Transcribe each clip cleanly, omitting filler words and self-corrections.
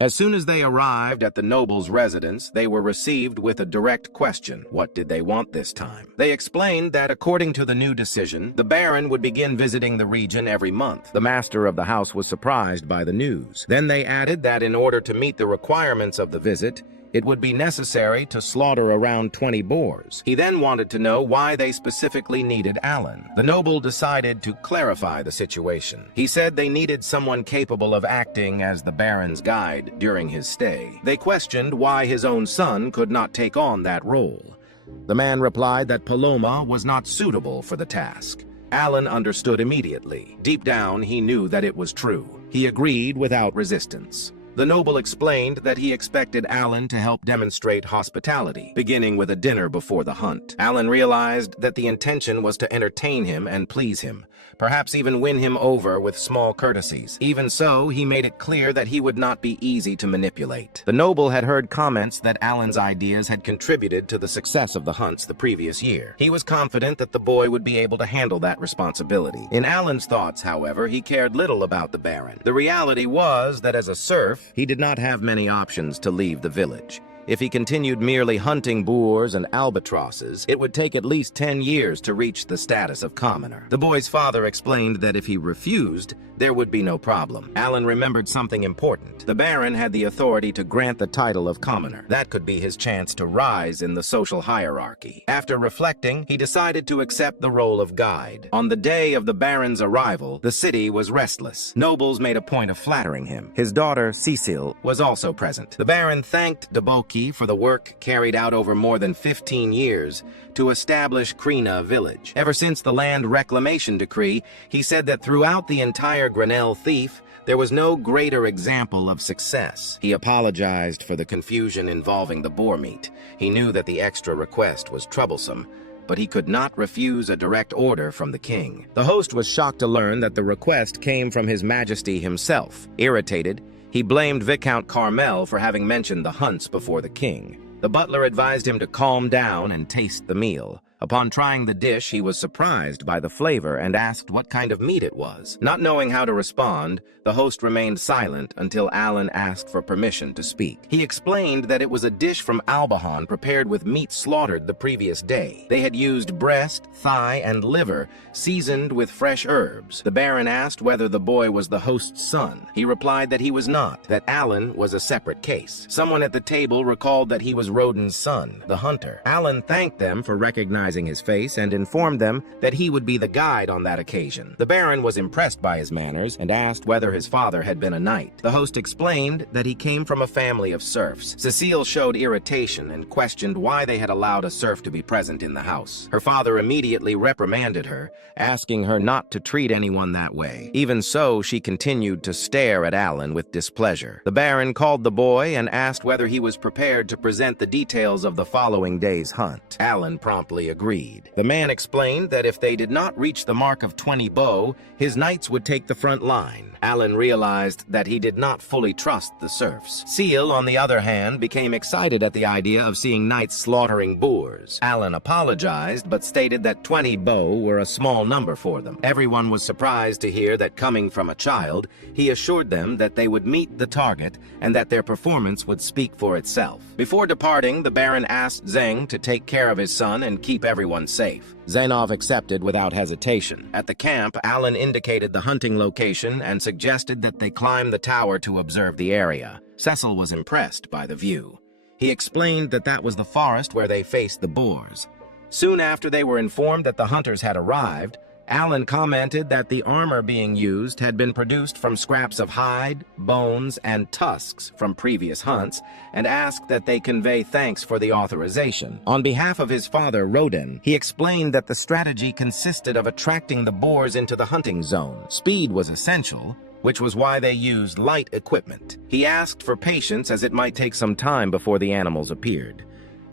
As soon as they arrived at the noble's residence, they were received with a direct question. What did they want this time? They explained that according to the new decision, the Baron would begin visiting the region every month. The master of the house was surprised by the news. Then they added that in order to meet the requirements of the visit, it would be necessary to slaughter around 20 boars. He then wanted to know why they specifically needed Alan. The noble decided to clarify the situation. He said they needed someone capable of acting as the Baron's guide during his stay. They questioned why his own son could not take on that role. The man replied that Paloma was not suitable for the task. Alan understood immediately. Deep down, he knew that it was true. He agreed without resistance. The noble explained that he expected Alan to help demonstrate hospitality, beginning with a dinner before the hunt. Alan realized that the intention was to entertain him and please him, perhaps even win him over with small courtesies. Even so, he made it clear that he would not be easy to manipulate. The noble had heard comments that Alan's ideas had contributed to the success of the hunts the previous year. He was confident that the boy would be able to handle that responsibility. In Alan's thoughts, however, he cared little about the Baron. The reality was that as a serf, he did not have many options to leave the village. If he continued merely hunting boars and albatrosses, it would take at least 10 years to reach the status of commoner. The boy's father explained that if he refused, there would be no problem. Alan remembered something important. The Baron had the authority to grant the title of commoner. That could be his chance to rise in the social hierarchy. After reflecting, he decided to accept the role of guide. On the day of the Baron's arrival, the city was restless. Nobles made a point of flattering him. His daughter, Cecile, was also present. The Baron thanked Deboki for the work carried out over more than 15 years to establish Krina village. Ever since the land reclamation decree, he said that throughout the entire Grenell thief, there was no greater example of success. He apologized for the confusion involving the boar meat. He knew that the extra request was troublesome, but he could not refuse a direct order from the king. The host was shocked to learn that the request came from His Majesty himself. Irritated, he blamed Viscount Carmel for having mentioned the hunts before the king. The butler advised him to calm down and taste the meal. Upon trying the dish, he was surprised by the flavor and asked what kind of meat it was. Not knowing how to respond, the host remained silent until Alan asked for permission to speak. He explained that it was a dish from Albahan prepared with meat slaughtered the previous day. They had used breast, thigh, and liver, seasoned with fresh herbs. The Baron asked whether the boy was the host's son. He replied that he was not, that Alan was a separate case. Someone at the table recalled that he was Roden's son, the hunter. Alan thanked them for recognizing his face and informed them that he would be the guide on that occasion. The Baron was impressed by his manners and asked whether his father had been a knight. The host explained that he came from a family of serfs. Cecile showed irritation and questioned why they had allowed a serf to be present in the house. Her father immediately reprimanded her, asking her not to treat anyone that way. Even so, she continued to stare at Alan with displeasure. The Baron called the boy and asked whether he was prepared to present the details of the following day's hunt. Alan promptly agreed. The man explained that if they did not reach the mark of 20 bow, his knights would take the front line. Alan realized that he did not fully trust the serfs. Seal, on the other hand, became excited at the idea of seeing knights slaughtering boars. Alan apologized, but stated that 20 bow were a small number for them. Everyone was surprised to hear that coming from a child, he assured them that they would meet the target and that their performance would speak for itself. Before departing, the Baron asked Zeng to take care of his son and keep everyone safe. Zainov accepted without hesitation. At the camp, Alan indicated the hunting location and suggested that they climb the tower to observe the area. Cecil was impressed by the view. He explained that that was the forest where they faced the boars. Soon after they were informed that the hunters had arrived, Alan commented that the armor being used had been produced from scraps of hide, bones, and tusks from previous hunts, and asked that they convey thanks for the authorization. On behalf of his father, Roden, he explained that the strategy consisted of attracting the boars into the hunting zone. Speed was essential, which was why they used light equipment. He asked for patience as it might take some time before the animals appeared.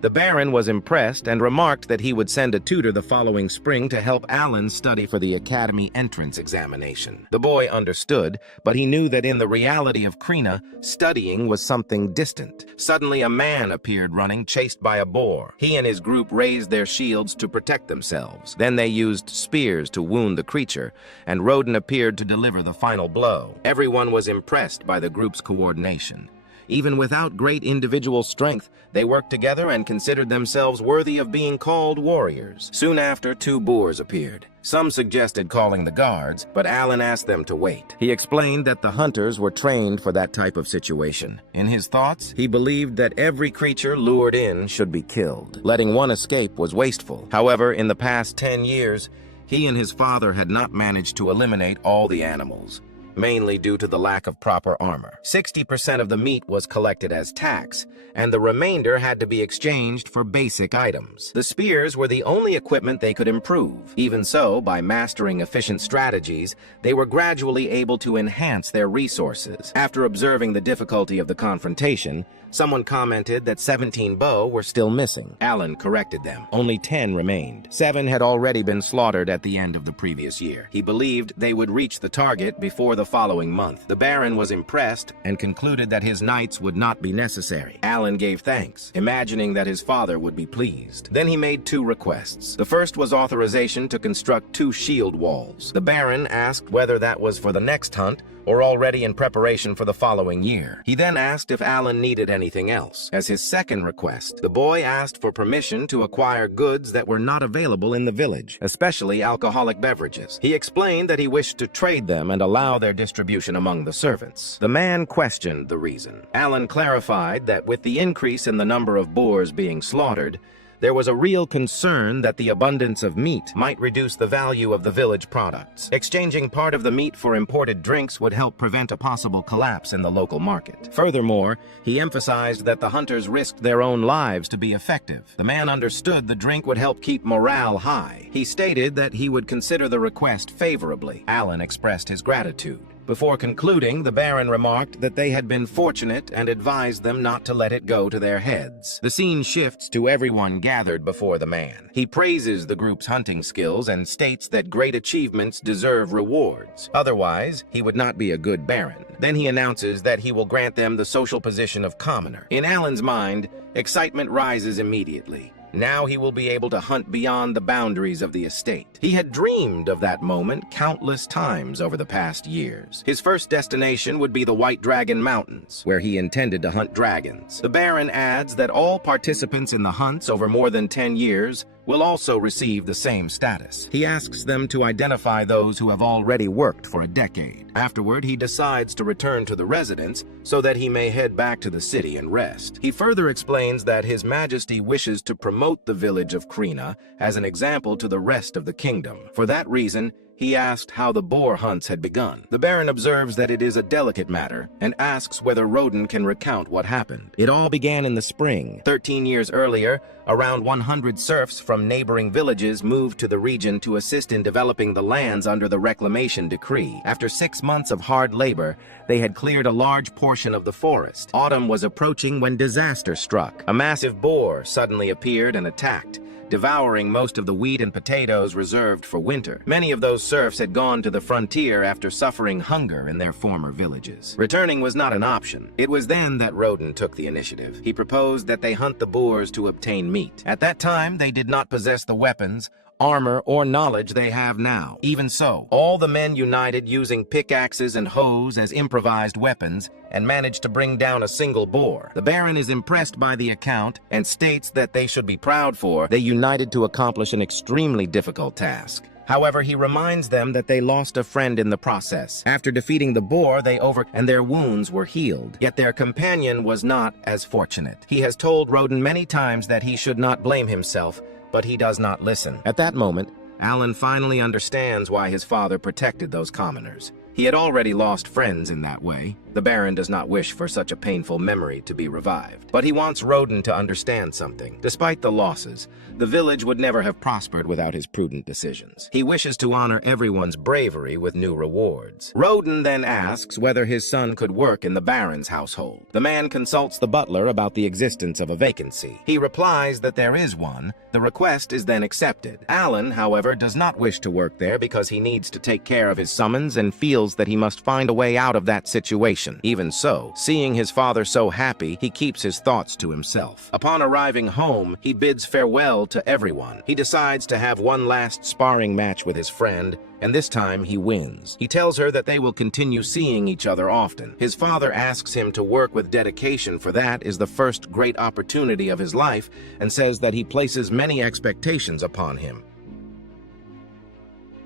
The Baron was impressed and remarked that he would send a tutor the following spring to help Alan study for the academy entrance examination. The boy understood, but he knew that in the reality of Krina, studying was something distant. Suddenly a man appeared running, chased by a boar. He and his group raised their shields to protect themselves. Then they used spears to wound the creature, and Roden appeared to deliver the final blow. Everyone was impressed by the group's coordination. Even without great individual strength, they worked together and considered themselves worthy of being called warriors. Soon after, 2 boars appeared. Some suggested calling the guards, but Alan asked them to wait. He explained that the hunters were trained for that type of situation. In his thoughts, he believed that every creature lured in should be killed. Letting one escape was wasteful. However, in the past 10 years, he and his father had not managed to eliminate all the animals, mainly due to the lack of proper armor. 60% of the meat was collected as tax, and the remainder had to be exchanged for basic items. The spears were the only equipment they could improve. Even so, by mastering efficient strategies, they were gradually able to enhance their resources. After observing the difficulty of the confrontation, someone commented that 17 bow were still missing. Alan corrected them. Only 10 remained. 7 had already been slaughtered at the end of the previous year. He believed they would reach the target before the following month. The Baron was impressed and concluded that his knights would not be necessary. Alan gave thanks, imagining that his father would be pleased. Then he made 2 requests. The first was authorization to construct 2 shield walls. The Baron asked whether that was for the next hunt or already in preparation for the following year. He then asked if Alan needed anything else. As his second request, the boy asked for permission to acquire goods that were not available in the village, especially alcoholic beverages. He explained that he wished to trade them and allow their distribution among the servants. The man questioned the reason. Alan clarified that with the increase in the number of boars being slaughtered, there was a real concern that the abundance of meat might reduce the value of the village products. Exchanging part of the meat for imported drinks would help prevent a possible collapse in the local market. Furthermore, he emphasized that the hunters risked their own lives to be effective. The man understood the drink would help keep morale high. He stated that he would consider the request favorably. Alan expressed his gratitude. Before concluding, the Baron remarked that they had been fortunate and advised them not to let it go to their heads. The scene shifts to everyone gathered before the man. He praises the group's hunting skills and states that great achievements deserve rewards. Otherwise, he would not be a good Baron. Then he announces that he will grant them the social position of commoner. In Alan's mind, excitement rises immediately. Now he will be able to hunt beyond the boundaries of the estate. He had dreamed of that moment countless times over the past years. His first destination would be the White Dragon Mountains, where he intended to hunt dragons. The Baron adds that all participants in the hunts over more than 10 years will also receive the same status. He asks them to identify those who have already worked for a decade. Afterward, he decides to return to the residence so that he may head back to the city and rest. He further explains that His Majesty wishes to promote the village of Krina as an example to the rest of the kingdom. For that reason, he asked how the boar hunts had begun. The Baron observes that it is a delicate matter and asks whether Roden can recount what happened. It all began in the spring. 13 years earlier, around 100 serfs from neighboring villages moved to the region to assist in developing the lands under the reclamation decree. After 6 months of hard labor, they had cleared a large portion of the forest. Autumn was approaching when disaster struck. A massive boar suddenly appeared and attacked, devouring most of the wheat and potatoes reserved for winter. Many of those serfs had gone to the frontier after suffering hunger in their former villages. Returning was not an option. It was then that Roden took the initiative. He proposed that they hunt the boars to obtain meat. At that time, they did not possess the weapons, armor, or knowledge they have now. Even so, all the men united using pickaxes and hoes as improvised weapons and managed to bring down a single boar. The Baron is impressed by the account and states that they should be proud for they united to accomplish an extremely difficult task. However, he reminds them that they lost a friend in the process. After defeating the boar, and their wounds were healed. Yet their companion was not as fortunate. He has told Roden many times that he should not blame himself, but he does not listen. At that moment, Alan finally understands why his father protected those commoners. He had already lost friends in that way. The Baron does not wish for such a painful memory to be revived. But he wants Roden to understand something. Despite the losses, the village would never have prospered without his prudent decisions. He wishes to honor everyone's bravery with new rewards. Roden then asks whether his son could work in the Baron's household. The man consults the butler about the existence of a vacancy. He replies that there is one. The request is then accepted. Alan, however, does not wish to work there because he needs to take care of his summons and feels that he must find a way out of that situation. expectation. Even so, seeing his father so happy, he keeps his thoughts to himself. Upon arriving home, he bids farewell to everyone. He decides to have one last sparring match with his friend, and this time he wins. He tells her that they will continue seeing each other often. His father asks him to work with dedication, for that is the first great opportunity of his life, and says that he places many expectations upon him.